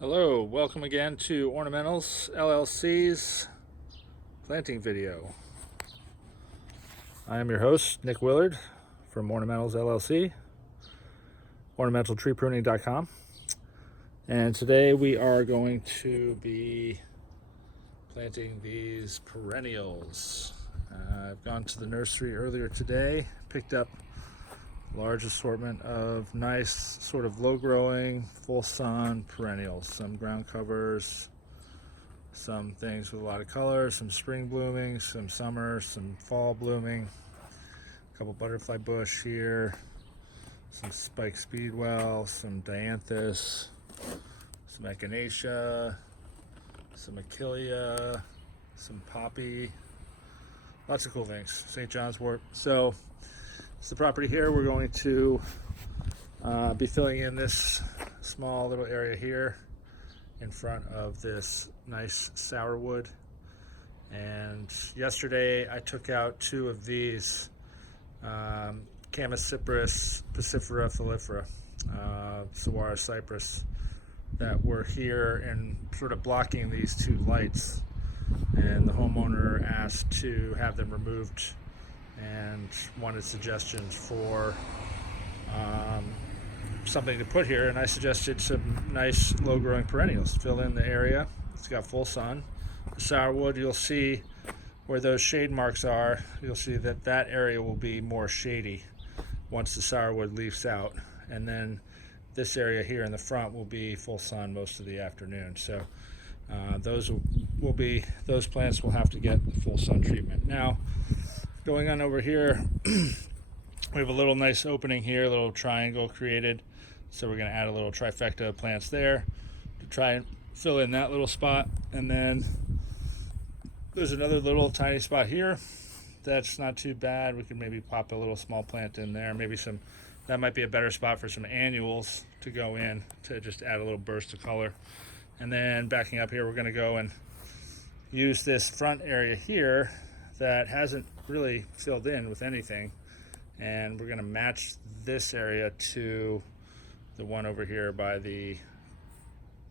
Hello, welcome again to Ornamentals LLC's planting video. I am your host, Nick Willard from Ornamentals LLC, ornamentaltreepruning.com, and today we are going to be planting these perennials. I've gone to the nursery earlier today, picked up large assortment of nice sort of low growing full sun perennials, some ground covers, some things with a lot of color, some spring blooming, some summer, some fall blooming, a couple butterfly bush here, some spike speedwell, some dianthus, some echinacea, some achillea, some poppy, lots of cool things, St. John's wort. So it's the property here. We're going to be filling in this small little area here in front of this nice sourwood. And yesterday I took out two of these Chamaecyparis piscifera foliifera, saguaro cypress, that were here and sort of blocking these two lights. And the homeowner asked to have them removed and wanted suggestions for something to put here, and I suggested some nice low-growing perennials. Fill in the area. It's got full sun. The sourwood, you'll see where those shade marks are, you'll see that that area will be more shady once the sourwood leaves out, and then this area here in the front will be full sun most of the afternoon. So those plants will have to get full sun treatment. Now, going on over here, we have a little nice opening here, a little triangle created. So we're going to add a little trifecta of plants there to try and fill in that little spot. And then there's another little tiny spot here. That's not too bad. We can maybe pop a little small plant in there. Maybe that might be a better spot for some annuals to go in to just add a little burst of color. And then backing up here, we're going to go and use this front area here that hasn't really filled in with anything, and we're going to match this area to the one over here by the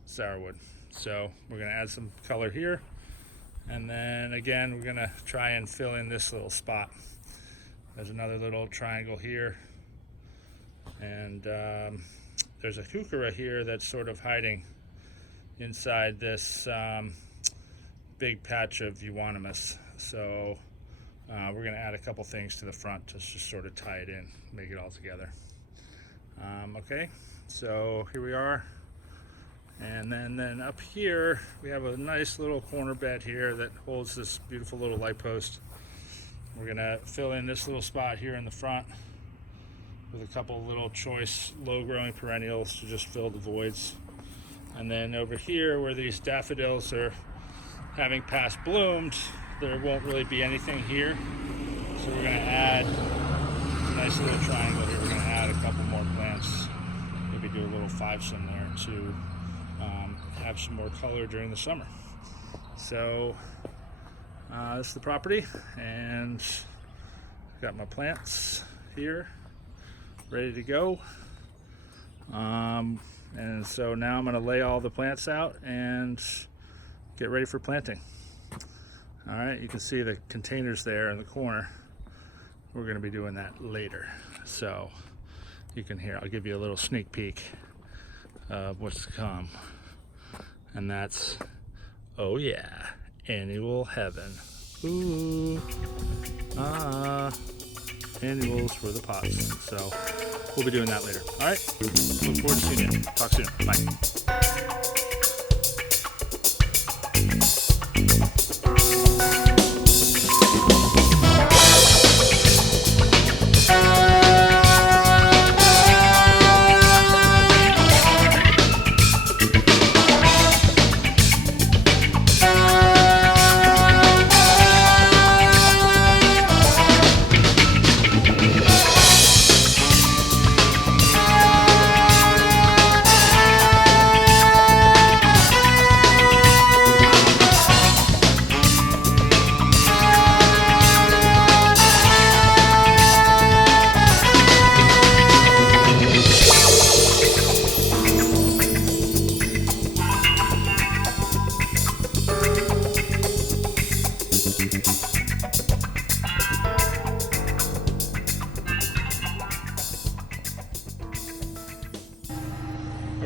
sourwood. So we're going to add some color here, and then again we're going to try and fill in this little spot. There's another little triangle here, and there's a heuchera here that's sort of hiding inside this big patch of euonymus. So we're going to add a couple things to the front to just sort of tie it in, make it all together. Okay, so here we are. And then up here, we have a nice little corner bed here that holds this beautiful little light post. We're going to fill in this little spot here in the front with a couple little choice low-growing perennials to just fill the voids. And then over here, where these daffodils are having past bloomed, there won't really be anything here, so we're going to add a nice little triangle here. We're going to add a couple more plants, maybe do a little five-some there to have some more color during the summer. So this is the property, and I've got my plants here ready to go. And so now I'm going to lay all the plants out and get ready for planting. All right, you can see the containers there in the corner. We're going to be doing that later. So you can hear, I'll give you a little sneak peek of what's to come. And that's, oh yeah, annual heaven. Ooh, annuals for the pots. So we'll be doing that later. All right, look forward to seeing you. Talk soon. Bye.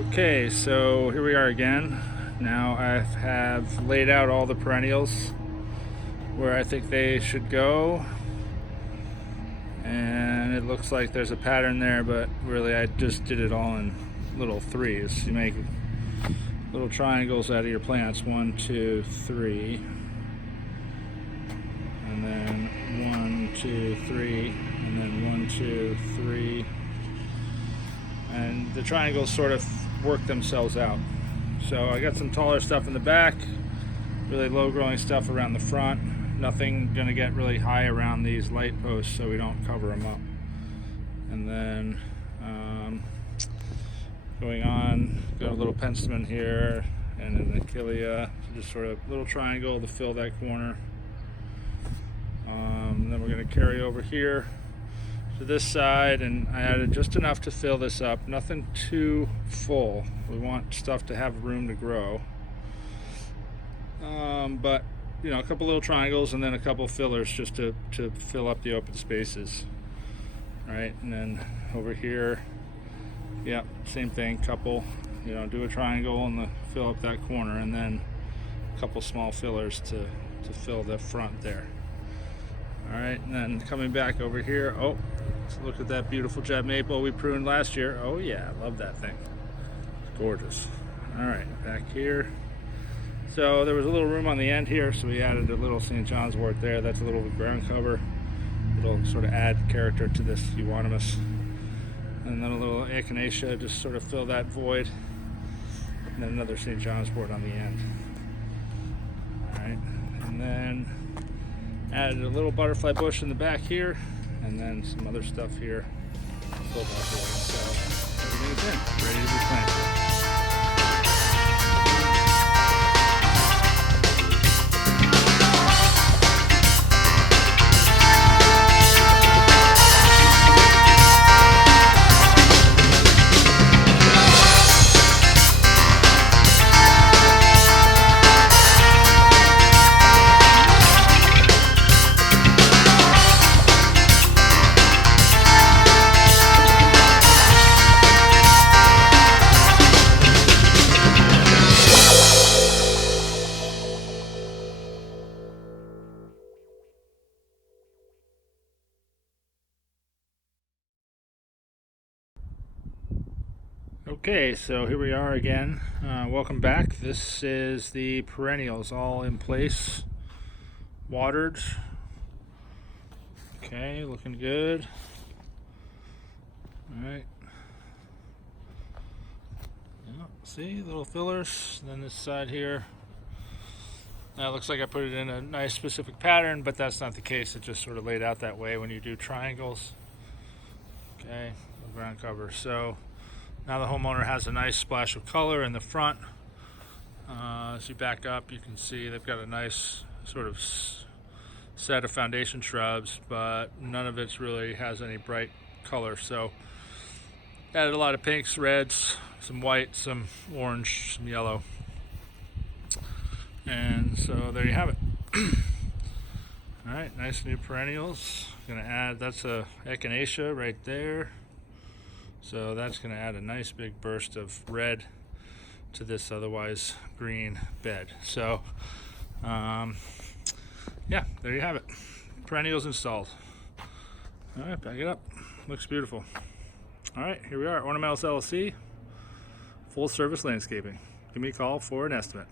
Okay, so here we are again. Now I have laid out all the perennials where I think they should go, and it looks like there's a pattern there, but really I just did it all in little threes. You make little triangles out of your plants, 1, 2, 3, and then 1, 2, 3, and then 1, 2, 3, and the triangles sort of work themselves out. So I got some taller stuff in the back, really low growing stuff around the front. Nothing gonna get really high around these light posts so we don't cover them up. And then going on, got a little penstemon here and an achillea, just sort of little triangle to fill that corner. Then we're going to carry over here to this side, and I added just enough to fill this up, nothing too full. We want stuff to have room to grow, but you know, a couple little triangles and then a couple fillers just to fill up the open spaces. All right, and then over here, yeah, same thing, couple, you know, do a triangle and fill up that corner, and then a couple small fillers to fill the front there. All right, and then coming back over here, oh, let's look at that beautiful jet maple we pruned last year. Oh yeah, I love that thing. It's gorgeous. All right, back here. So there was a little room on the end here, so we added a little St. John's wort there. That's a little ground cover. It'll sort of add character to this euonymus. And then a little echinacea, just sort of fill that void. And then another St. John's wort on the end. All right, and then added a little butterfly bush in the back here, and then some other stuff here. Filled that void. So everything's in, ready to be planted. Okay, so here we are again. Welcome back. This is the perennials all in place, watered. Okay, looking good. All right. Yeah, see, little fillers. And then this side here. Now it looks like I put it in a nice specific pattern, but that's not the case. It just sort of laid out that way when you do triangles. Okay, ground cover. So now the homeowner has a nice splash of color in the front. As you back up, you can see they've got a nice sort of set of foundation shrubs, but none of it really has any bright color. So added a lot of pinks, reds, some white, some orange, some yellow. And so there you have it. All right, nice new perennials. Gonna add, that's a echinacea right there. So that's going to add a nice big burst of red to this otherwise green bed. So, yeah, there you have it. Perennials installed. All right, back it up. Looks beautiful. All right, here we are, Ornamentals LLC, full service landscaping. Give me a call for an estimate.